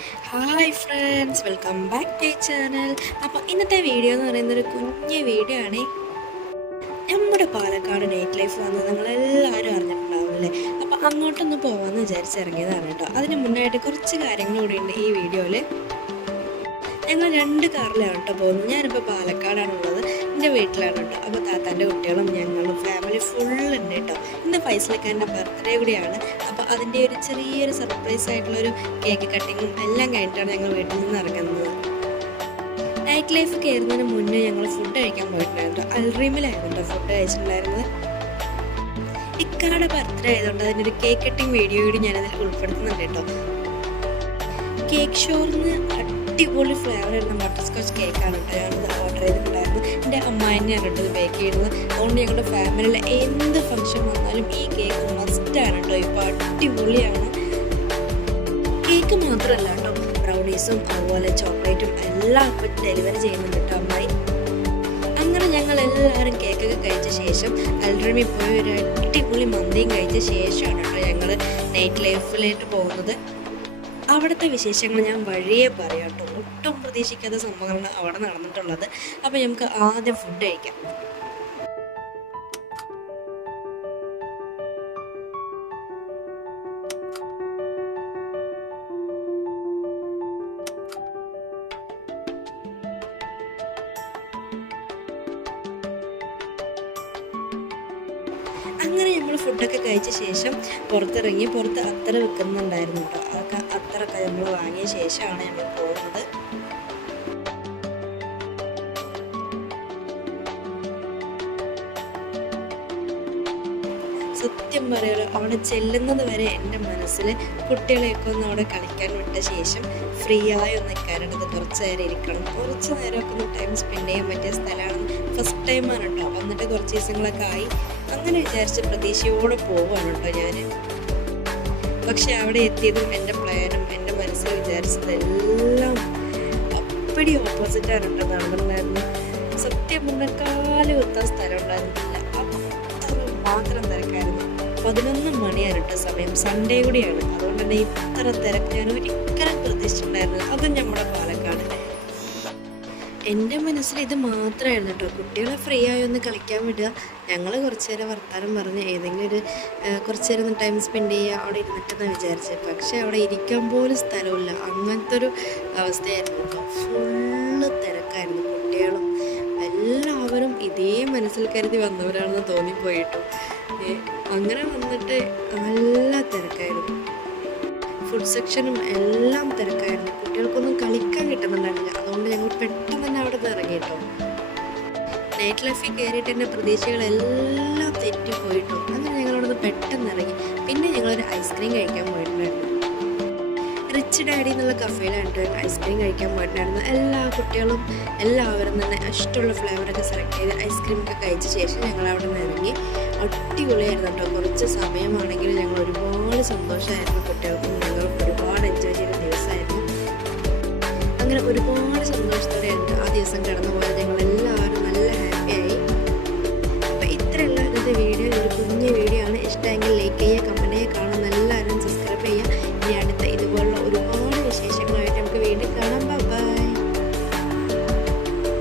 Hi friends welcome back to channel അപ്പോൾ ഇന്നത്തെ video എന്ന് പറയുന്ന ഒരു കുഞ്ഞ് വീഡിയോ ആണ്. നമ്മുടെ പാലക്കാട് നൈറ്റ് ലൈഫ് വന്നത് നിങ്ങളെല്ലാവരും അറിഞ്ഞിട്ടുണ്ടാവും അല്ലേ? അപ്പോൾ അങ്ങോട്ടൊന്ന് പോകാമെന്ന് വിചാരിച്ചിറങ്ങിയതാണ് കേട്ടോ. അതിന് മുന്നായിട്ട് കുറച്ച് കാര്യങ്ങൾ കൂടി ഉണ്ട് ഈ വീഡിയോയിൽ ഞങ്ങൾ രണ്ട് കാറിലാണ് കേട്ടോ പോകുന്നത്. ഞാനിപ്പോൾ പാലക്കാടാണുള്ളത്. എന്റെ വീട്ടിലാണ് കേട്ടോ അപ്പോൾ താത്താന്റെ കുട്ടികളും ഞങ്ങളും ഫാമിലി ഫുൾ ഉണ്ട് കേട്ടോ. ഇന്ന് ഫൈസലക്കാരന്റെ ബർത്ത്ഡേ കൂടിയാണ്. അപ്പോൾ അതിന്റെ ഒരു ചെറിയൊരു സർപ്രൈസ് ആയിട്ടുള്ളൊരു കേക്ക് കട്ടിങ്ങും എല്ലാം കഴിഞ്ഞിട്ടാണ് ഞങ്ങൾ വീട്ടിൽ നിന്ന് ഇറങ്ങുന്നത്. നൈറ്റ് ലൈഫ് കയറുന്നതിന് മുന്നേ ഞങ്ങൾ ഫുഡ് കഴിക്കാൻ പോയിട്ടുണ്ടായിരുന്നു. അൽറീമിലായിരുന്നു കേട്ടോ ഫുഡ് കഴിച്ചിട്ടുണ്ടായിരുന്നത്. ഇക്കാടെ ബർത്ത്ഡേ ആയതുകൊണ്ട് അതിന്റെ ഒരു കേക്ക് കട്ടിങ് വീഡിയോ കൂടി ഞാനതിൽ ഉൾപ്പെടുത്തുന്നുണ്ട് കേട്ടോ. കേക്ക് ഷോറിന് അടിപൊളി ഫ്ലേവർ വരുന്ന ബട്ടർ സ്കോച്ച് കേക്കാണ് കേട്ടോ ഞാനത് ഓർഡർ ചെയ്തിട്ടുണ്ടായിരുന്നു അമ്മായിനെയാണ് കേട്ടോ ഇത് ബേക്ക് ചെയ്യുന്നത്. അതുകൊണ്ട് ഞങ്ങളുടെ ഫാമിലിയിലെ എന്ത് ഫംഗ്ഷൻ വന്നാലും ഈ കേക്ക് മസ്റ്റാണ് കേട്ടോ. ഇപ്പോൾ അടിപൊളിയാണ്. കേക്ക് മാത്രമല്ല കേട്ടോ. ബ്രൗണീസും അതുപോലെ ചോക്ലേറ്റും എല്ലാം ഇപ്പം ഡെലിവറി ചെയ്യുന്നുണ്ട് കേട്ടോ അമ്മായി. അങ്ങനെ ഞങ്ങൾ എല്ലാവരും കേക്കൊക്കെ കഴിച്ച ശേഷം അൽറമി പോയി ഒരു അടിപൊളി മന്തിയും കഴിച്ച ശേഷമാണ് കേട്ടോ ഞങ്ങൾ നൈറ്റ് ലൈഫിലേക്ക് പോകുന്നത്. അവിടുത്തെ വിശേഷങ്ങൾ ഞാൻ വഴിയെ പറയാട്ടോ ഒട്ടും പ്രതീക്ഷിക്കാത്ത സംഭവങ്ങളാണ് അവിടെ നടന്നിട്ടുള്ളത്. അപ്പോൾ നമുക്ക് ആദ്യം ഫുഡ് കഴിക്കാം. അങ്ങനെ നമ്മൾ ഫുഡൊക്കെ കഴിച്ച ശേഷം പുറത്തിറങ്ങി പുറത്ത് അത്ര വിൽക്കുന്നുണ്ടായിരുന്നു കേട്ടോ. അതൊക്കെ അത്തറൊക്കെ നമ്മൾ വാങ്ങിയ ശേഷമാണ് നമ്മൾ പോകുന്നത്. സത്യം പറയുള്ളൂ അവിടെ ചെല്ലുന്നത് വരെ എന്റെ മനസ്സിൽ കുട്ടികളെയൊക്കെ ഒന്ന് അവിടെ കളിക്കാൻ വിട്ട ശേഷം ഫ്രീ ആയി ഒന്ന് നിൽക്കാനുള്ളത് കുറച്ച് നേരം ഇരിക്കണം. കുറച്ച് നേരമൊക്കെ ഒന്ന് ടൈം സ്പെൻഡ് ചെയ്യാൻ പറ്റിയ സ്ഥലമാണ് ഫസ്റ്റ് ടൈമാണ് കേട്ടോ. വന്നിട്ട് കുറച്ച് ദിവസങ്ങളൊക്കെ ആയി. അങ്ങനെ വിചാരിച്ച പ്രതീക്ഷയോടെ പോവാണ് കേട്ടോ ഞാൻ പക്ഷെ അവിടെ എത്തിയതും എന്റെ പ്ലാനും എന്റെ മനസ്സിൽ വിചാരിച്ചതെല്ലാം അപ്പടി ഓപ്പോസിറ്റാണ് കേട്ടോ നടന്നിട്ടുണ്ടായിരുന്നു സത്യം പറഞ്ഞാൽ കാൽ കുത്താൻ സ്ഥലം ഉണ്ടായിരുന്നില്ല. അത്ര മാത്രം തിരക്കായിരുന്നു. പതിനൊന്ന് മണിയാണ് കേട്ടോ സമയം. സൺഡേ കൂടിയാണ്. അതുകൊണ്ട് തന്നെ ഇത്ര തിരക്ക് ഞാൻ ഒരിക്കലും പ്രതീക്ഷിച്ചിട്ടുണ്ടായിരുന്നു അതും പാലക്കാട് എന്റെ മനസ്സിൽ ഇത് മാത്രമായിരുന്നു കേട്ടോ. കുട്ടികളെ ഫ്രീ ആയി ഒന്ന് കളിക്കാൻ വിടുക. ഞങ്ങൾ കുറച്ച് നേരം വർത്താനം പറഞ്ഞ് ഏതെങ്കിലും ഒരു കുറച്ച് നേരം ഒന്ന് ടൈം സ്പെൻഡ് ചെയ്യുക അവിടെ ഇരുന്നിട്ടെന്ന് വിചാരിച്ചത് പക്ഷേ അവിടെ ഇരിക്കാൻ പോലും സ്ഥലമില്ല. അങ്ങനത്തെ ഒരു അവസ്ഥയായിരുന്നു കേട്ടോ. ഫുള്ള് തിരക്കായിരുന്നു കുട്ടികളും. എല്ലാവരും ഇതേ മനസ്സിൽ കരുതി വന്നവരാണെന്ന് തോന്നിപ്പോയിട്ടു അങ്ങനെ വന്നിട്ട് നല്ല തിരക്കായിരുന്നു. ഫുഡ് സെക്ഷനും എല്ലാം തിരക്കായിരുന്നു. കുട്ടികൾക്കൊന്നും കളിക്കാൻ കിട്ടുന്നുണ്ടായിരുന്നില്ല. അതുകൊണ്ട് ഞങ്ങൾ പെട്ടെന്ന് തന്നെ അവിടെ നിന്ന് ഇറങ്ങി കേട്ടോ. നൈറ്റ് ലൈഫിൽ കയറിയിട്ട് എന്റെ പ്രതീക്ഷകളെല്ലാം തെറ്റിപ്പോയിട്ടു അങ്ങനെ നിന്ന് പെട്ടെന്ന് ഇറങ്ങി. പിന്നെ ഞങ്ങളൊരു ഐസ്ക്രീം കഴിക്കാൻ പോയിട്ടുണ്ടായിരുന്നു. റിച്ച് ഡാഡി എന്നുള്ള കഫേയിലാണ് കേട്ടോ ഐസ്ക്രീം കഴിക്കാൻ പോയിട്ടുണ്ടായിരുന്നു എല്ലാ കുട്ടികളും എല്ലാവരും തന്നെ ഇഷ്ടമുള്ള ഫ്ലേവറൊക്കെ സെലക്ട് ചെയ്ത് ഐസ്ക്രീമൊക്കെ കഴിച്ച ശേഷം ഞങ്ങൾ അവിടെ നിന്ന് ഇറങ്ങി. അടിപൊളിയായിരുന്നു കേട്ടോ. കുറച്ച് സമയമാണെങ്കിലും ഞങ്ങൾ ഒരുപാട് സന്തോഷമായിരുന്നു കുട്ടികൾക്കും ഒരുപാട് സന്തോഷത്തോടെയാണ് ആ ദിവസം കടന്നു പോയത് ഞങ്ങൾ എല്ലാവരും